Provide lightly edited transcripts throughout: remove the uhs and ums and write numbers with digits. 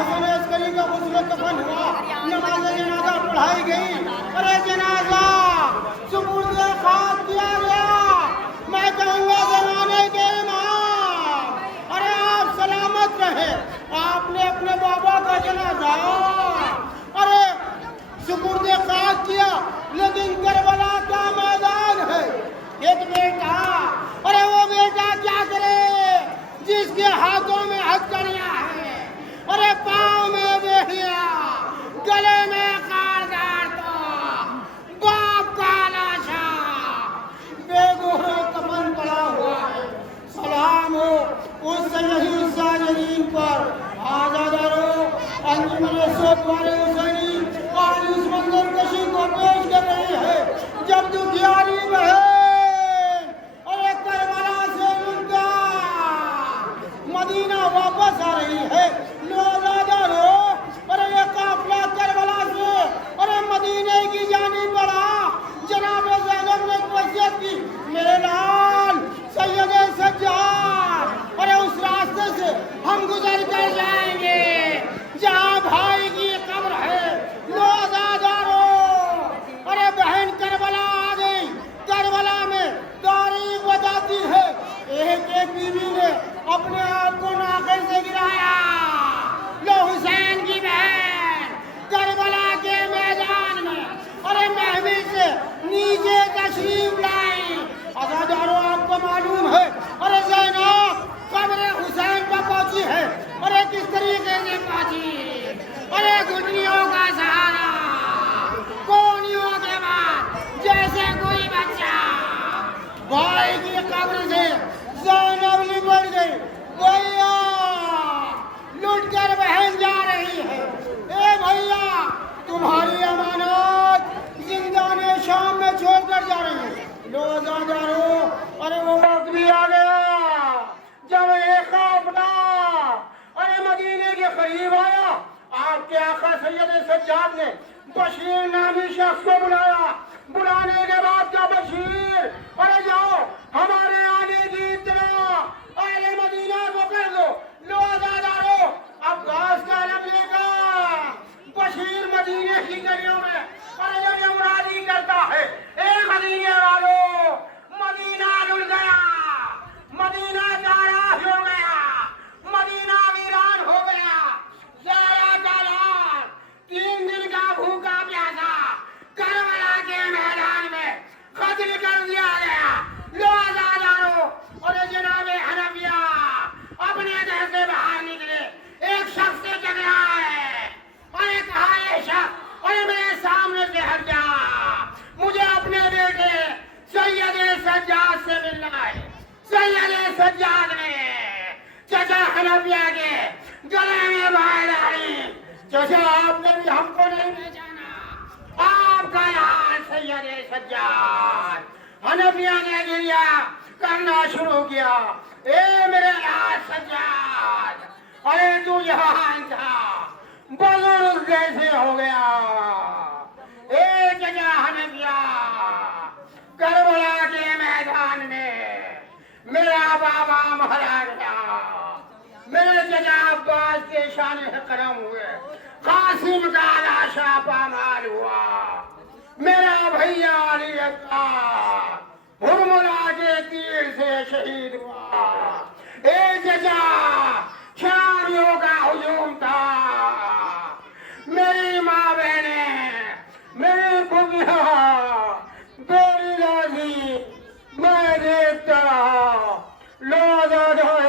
حسن عسکری کا غسل و کفن ہوا، نماز جنازہ پڑھائی گئی، ارے جنازہ سپرد خاک کیا گیا، میں کہوں گا زمانے کے امام، ارے آپ سلامت رہے، آپ نے اپنے بابا کا جنازہ ارے سپرد خاک کیا، لیکن کربلا کا میدان ہے، ایک بیٹا، ارے وہ بیٹا کیا کرے جس کے ہاتھوں میں ہتھکڑیاں ہیں، ارے پاؤں میں بیڑیاں، گلے میں خاردار تو باپ کا لاشا بے گوہے کفن پڑا ہوا ہے، سلام ہو اس سیدی ساجدین پر، آزادارو انجمن سوکوار حسینی آج اس منظر کشی کو پیش کر رہی ہے جب دکھیاری بہن ارے کربلا سے لٹ کر مدینہ واپس آ رہی ہے، نوزادارو ارے یہ قافلہ کربلا سے ارے مدینے کی جانب بڑھا، جناب زینب نے وصیت کی میرے لال سید سجاد ارے اس راستے سے ہم گزر کر جائیں گے جہاں بھائی کی قبر ہے، نوزادارو ارے بہن کربلا آ گئی، کربلا میں تاریخ بتاتی ہے ایک ایک بیوی نے اپنے آپ کو ناخن سے گرایا، لو حسین کی بہن کربلا کے میدان میں ارے محمل سے نیچے تشریف لائی، آزادارو آپ کو معلوم ہے ارے زینب قبر حسین پر پہنچی ہے، ارے کس طریقے سے پہنچی، ارے گھٹنیوں کا سہارا، کونیوں کے بعد جیسے کوئی بچہ، بھائی کی قبر سے زینب لپٹ گئی، بھیا لٹ کر بہن جا رہی ہے، اے بھیا تمہاری امانت زندان شام میں چھوڑ کر جا رہی ہے، نوزادارو ارے وہ وقت بھی آ گیا جب ایک قافلہ ارے مدینے کے قریب آیا، آپ کے آقا سید سجاد نے بشیر نامی شخص کو بلایا، بلانے کے بعد کیا بشیر ارے جاؤ ہمارے آنے کی اطلاع اہل مدینہ کو کر دو، نوزادارو عباس کا علم لے کر بشیر مدینے کی گلیوں میں ارے جب یہ مرادی کرتا ہے، اے مدینے والو مدینہ ڈل گیا، مدینہ تاراج ہو گیا، مدینہ ویران ہو گیا، زہرا کا لال 3 دن کا بھوکا پیاسا کربلا کے میدان میں قتل کر دیا گیا، نوزادارو اور جناب حنفیہ اپنے گھر سے باہر نکلے، ایک شخص سے ٹکرائے اور کہا یہ شخص اور میرے سامنے سے ہٹ جا، مجھے اپنے بیٹے سید سجاد سے ملنا ہے، سید سجاد نے چچا حنفیہ کے گلے میں بھائی ڈالی، چچا آپ نے بھی ہم کو نہیں پہچانا، آپ کا یار سید سجاد، حنفیہ نے گریا کرنا شروع کیا، اے میرے یار سجاد ارے تو جہان تھا بزرگ کیسے ہو گیا، اے چچا حنفیہ کربلا کے میدان میں میرا بابا مارا گیا، میرے چچا عباس کے شان کرم ہوئے، قاسم کا لاشا پامال ہوا، میرا بھیا علی اکبر ہرملا کے تیر سے شہید ہوا، اے چچا شامیوں کا ہجوم تھا، میری ماں بہنیں، میری پھوپھیاں، میری دادی، میں دیکھتا رہا، نوزادارو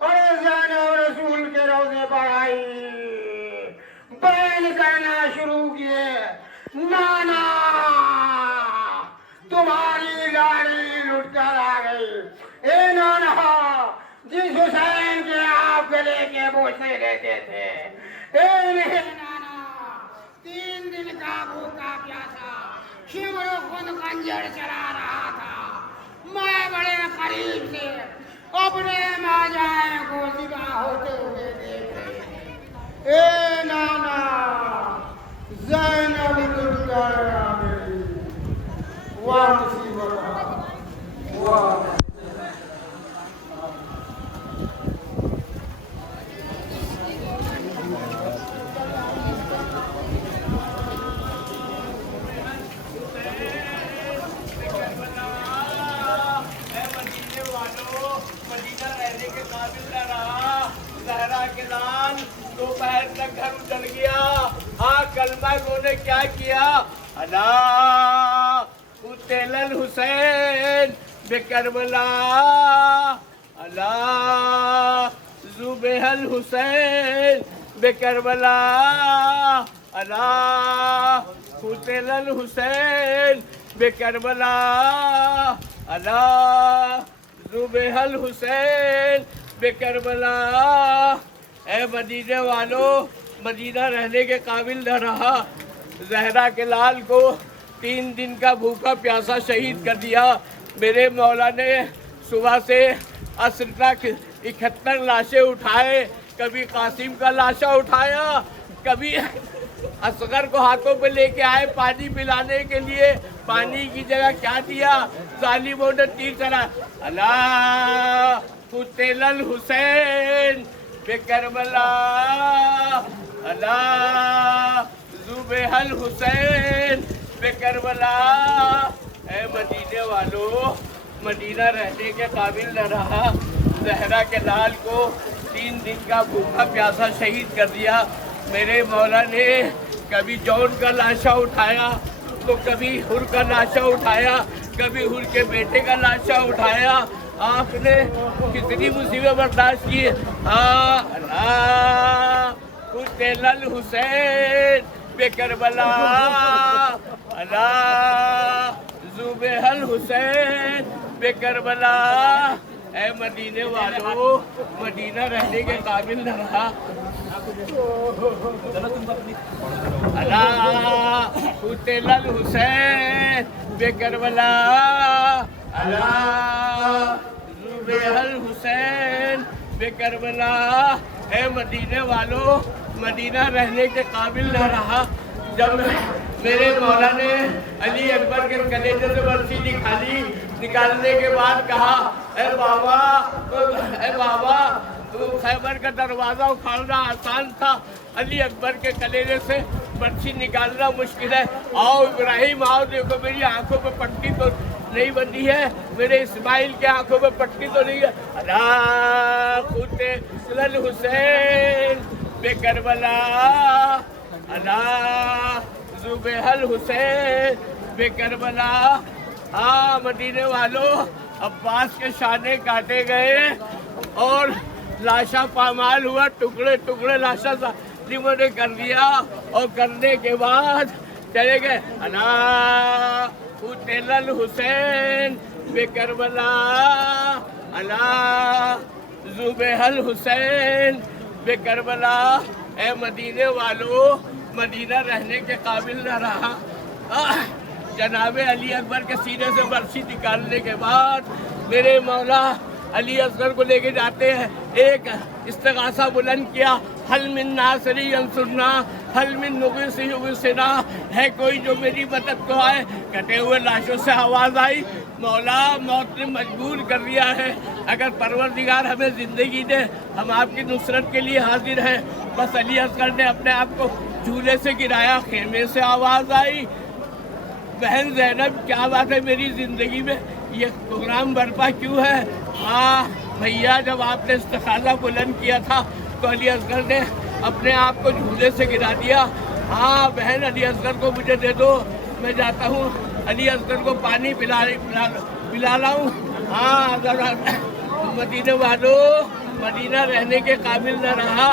ارے زینب رسول کے روضے پر آئی، بیان کرنا شروع کیے، نانا تمہاری لاڑی لٹ کر آ گئی، اے نانا جس حسین کے آپ گلے کے بوسے لیتے تھے، اے میرے نانا 3 دن کا بھوکا پیاسا شمر خود خنجر چلا رہا تھا، میں بڑے قریب سے اپنے ماجائے کو ذبح ہوتے ہوئے دیکھ رہی ہوں، اے نانا زینب لٹ کر آ گئی، واہ مصیبت، واہ سال دوپہر تک گھر اجڑ گیا. ہاں کلمہ انہوں نے کیا کیا؟ اللہ قتل الحسین بکربلا، اللہ ذبح الحسین بکربلا، اللہ قتل الحسین بکربلا، اللہ ذبح الحسین بکربلا. اے مدینے والو، مدینہ رہنے کے قابل نہ رہا. زہرا کے لال کو 3 دن کا بھوکا پیاسا شہید کر دیا. میرے مولا نے صبح سے عصر تک 71 لاشیں اٹھائے. کبھی قاسم کا لاشا اٹھایا، کبھی اصغر کو ہاتھوں پہ لے کے آئے پانی پلانے کے لیے. پانی کی جگہ کیا دیا؟ ظالموں نے تیر چلا. اللہ قتل الحسین بکربلا، اللہ ذبح الحسین بکربلا. اے مدینے والو، مدینہ رہنے کے قابل نہ رہا. زہرا کے لال کو 3 دن کا بھوکا پیاسا شہید کر دیا. میرے مولا نے کبھی جون کا لاشا اٹھایا تو کبھی حر کا لاشا اٹھایا، کبھی حر کے بیٹے کا لاشا اٹھایا. آپ نے کتنی مصیبت برداشت کی. اللہ قتل الحسین بکربلا، اللہ ذبح الحسین بکربلا. اے مدینے والو، مدینہ رہنے کے قابل نہ رہا. اللہ قتل الحسین بکربلا، اللہ ذبح الحسین بکربلا. اے مدینے والو، مدینہ رہنے کے قابل نہ رہا. جب میرے مولا نے علی اکبر کے کلیجے سے برسی نکالی، نکالنے کے بعد کہا اے بابا خیبر کا دروازہ اکھاڑنا آسان تھا، علی اکبر کے کلیجے سے برسی نکالنا مشکل ہے. آؤ ابراہیم آؤ، دیکھو میری آنکھوں پہ پٹی تو نہیں بندھی ہے، میرے اسماعیل کے آنکھوں پہ پٹی تو نہیں ہے. اللہ قتل الحسین بکربلا، اللہ ذبح الحسین بکربلا. ہاں مدینے والو، عباس کے شانے کاٹے گئے اور لاشا پامال ہوا. ٹکڑے ٹکڑے لاشا ظالموں نے کر دیا اور کرنے کے بعد چلے گئے. اللہ قتل الحسین بکربلا، اللہ ذبح الحسین بکربلا. اے مدینے والو، مدینہ رہنے کے قابل نہ رہا. جناب علی اکبر کے سینے سے برسی نکالنے کے بعد میرے مولا علی اصغر کو لے کے جاتے ہیں. ایک استغاثہ بلند کیا، حل من ناصر ینصرنا، حل من مغیث یغیثنا، ہے کوئی جو میری مدد کو آئے. کٹے ہوئے لاشوں سے آواز آئی، مولا موت نے مجبور کر دیا ہے، اگر پروردگار ہمیں زندگی دے ہم آپ کی نصرت کے لیے حاضر ہیں. بس علی اصغر نے اپنے آپ کو جھولے سے گرایا. خیمے سے آواز آئی، بہن زینب کیا بات ہے میری زندگی میں یہ پروگرام برپا کیوں ہے؟ ہاں بھیا، جب آپ نے استغاثہ بلند کیا تھا تو علی اصغر نے اپنے آپ کو جھولے سے گرا دیا. ہاں بہن، علی اصغر کو مجھے دے دو، میں جاتا ہوں علی اصغر کو پانی پلا لاؤں. ہاں مدینہ والو، مدینہ رہنے کے قابل نہ رہا.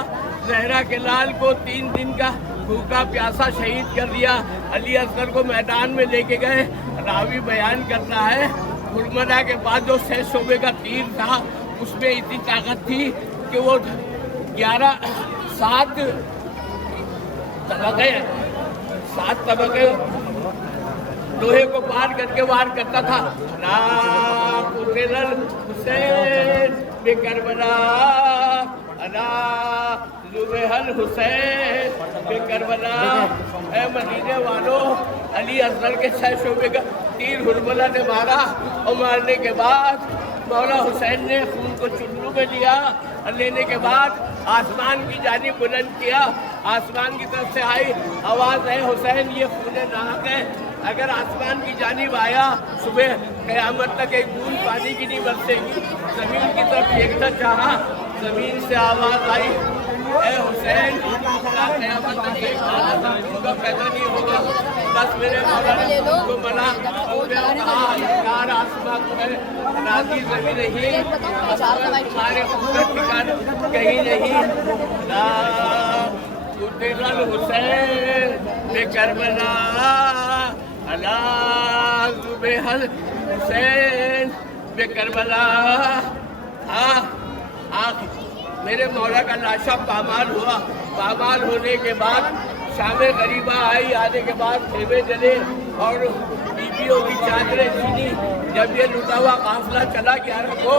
زہرا کے لال کو 3 دن کا بھوکا پیاسا شہید کر دیا. علی اصغر کو میدان میں لے کے گئے. راوی بیان کرتا ہے ہرملا کے بعد جو 6 شعبے کا تیر تھا اس میں اتنی طاقت تھی کہ وہ 7 طبقے لوہے کو پار کر کے وار کرتا تھا. اللہ قتل الحسین بکربلا، اللہ ذبح الحسین بکربلا. اے مدینے والو، علی اصغر کے 6 شعبے کا تیر ہرملا نے مارا اور مارنے کے بعد مولا حسین نے خون کو چلو میں لیا اور لینے کے بعد آسمان کی جانب بلند کیا. آسمان کی طرف سے آئی آواز، ہے حسین یہ خون ناحق ہے. اگر آسمان کی جانب آیا صبح قیامت تک ایک بوند پانی کی نہیں برسے گی. زمین کی طرف دیکھنا چاہا، زمین سے آواز آئی اے حسین قیامت تک ایک نانا ہوگا پیدا نہیں ہوگا بس میرے مولا نے کو منا یار آسماں تمہیں راضی زمین نہیں تمہارے خوبصورت ٹھکان کہیں نہیں لا قتل الحسین بے کربلا علی ذبح الحسین بے کربلا میرے مولا کا لاشا پامال ہوا پامال ہونے کے بعد شام غریبہ آئی آنے کے بعد خیمے جلے اور بیویوں کی چادریں چھینی جب یہ لٹا ہوا قافلہ چلا گیا رکھو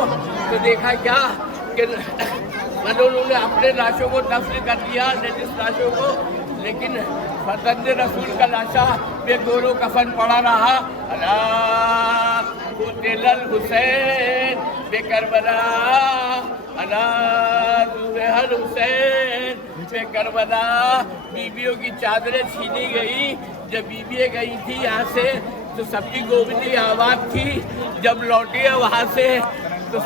تو دیکھا کیا کہ انہوں نے اپنے لاشوں کو دفن کر دیا نجس لاشوں کو لیکن فرزند رسول کا لاشا بے گول و کفن پڑا رہا الا قتل الحسین بے کربلا الا ذبح الحسین بے کربلا بیویوں کی چادریں چھینی گئی جب بیویاں گئی تھی یہاں سے تو سب کی گوبندی آباد تھی جب لوٹی ہے وہاں سے تو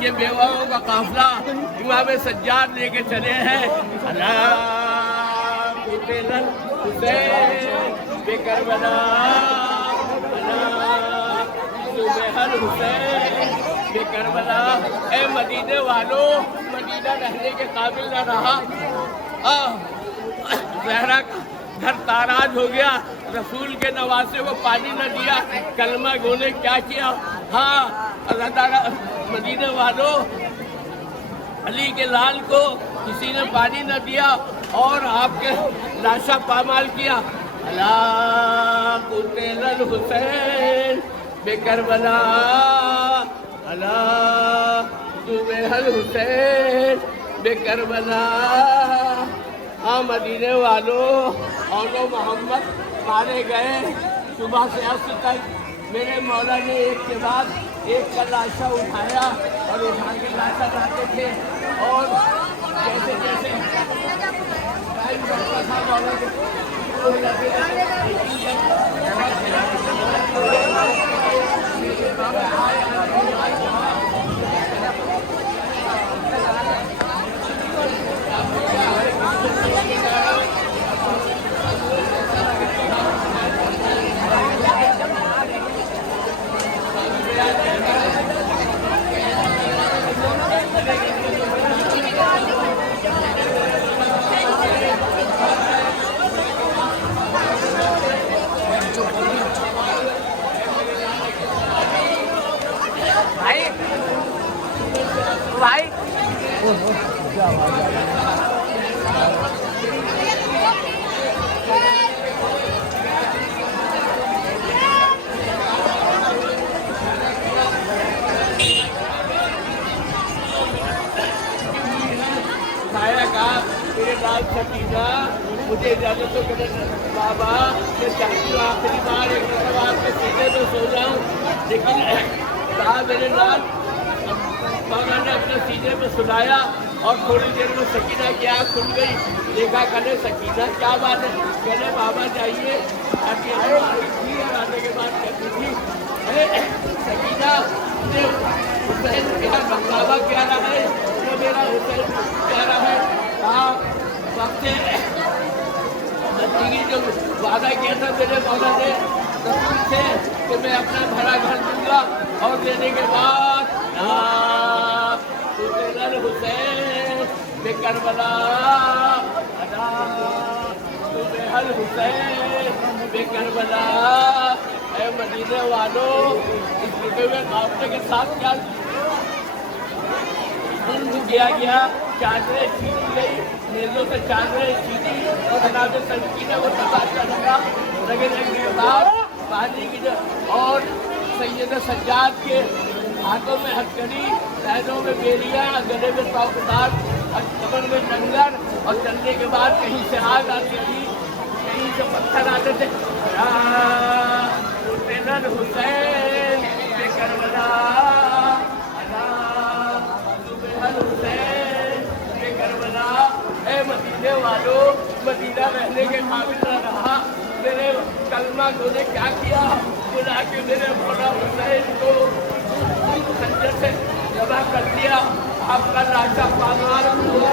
یہ بیواؤں کا قافلہ امام سجاد لے کے چلے ہیں الا قتل الحسین بے کربلا الا ذبح الحسین بے کربلا اے مدینے والوں مدینہ رہنے کے قابل نہ رہا زہرا کا گھر تاراج ہو گیا رسول کے نواسے کو پانی نہ دیا کلمہ گو نے کیا کیا ہاں اللہ تعالیٰ مدینے والوں علی کے لال کو کسی نے پانی نہ دیا اور آپ کے لاشا پامال کیا الا قتل الحسین بے کربلا الا ذبح الحسین بے کربلا مدینے والوں اولو محمد مارے گئے صبح سے عصر تک میرے مولا نے ایک کے بعد ایک کا لاشا اٹھایا اور اٹھا کے لاشا لاتے تھے اور جیسے جیسے ٹائم بڑھتا تھا مولا کے بھائی میرے لال سکینہ مجھے اجازت تو کرے بابا میں چاہتی ہوں آخری بار ایک مرتبہ آپ کے سینے میں سو جاؤں لیکن کہا میرے لال مولا نے اپنے سینے میں سلایا اور تھوڑی دیر میں سکینہ کی آنکھ کھل گئی دیکھا کہنے سکینہ کیا بات ہے کہنے بابا جائیے اکیلے تھی اور آنے کے بعد کہتی تھی سکینہ مجھے حسین کیا بابا کیا رہا ہے وہ میرا حسین کیا رہا ہے کہا وقت زندگی جو وعدہ کیا تھا میرے مولا نے رسول سے کہ میں اپنا بھرا گھر دوں گا اور دینے کے بعد قتل الحسین بے کربلا الا ذبح الحسین بے کربلا اے مدینے والوں اس لٹے ہوئے قافلے کے ساتھ کیا کیا گیا چادریں چھینی گئی نیزوں سے چادریں چھینی اور جناب سکینہ کو تماشا لگا لگے لگنے کے بعد پانی کی اور سید سجاد کے ہاتھوں میں ہتھکڑی پہنوں میں بیلیاں گلے میں چوکدار اور کمر میں لنگر اور چلنے کے بعد کہیں سے آگ آتی تھی کہیں سے پتھر آتے تھے قتل الحسین بے کربلا الحسین بے کربلا اے مدینے والوں مدینہ رہنے کے قابل نہ رہا میرے کلمہ کو نے کیا کیا بلا کے میرے مولا حسین کو خنجر سے ذبح کر دیا آپ کا لاشا پامال ہوا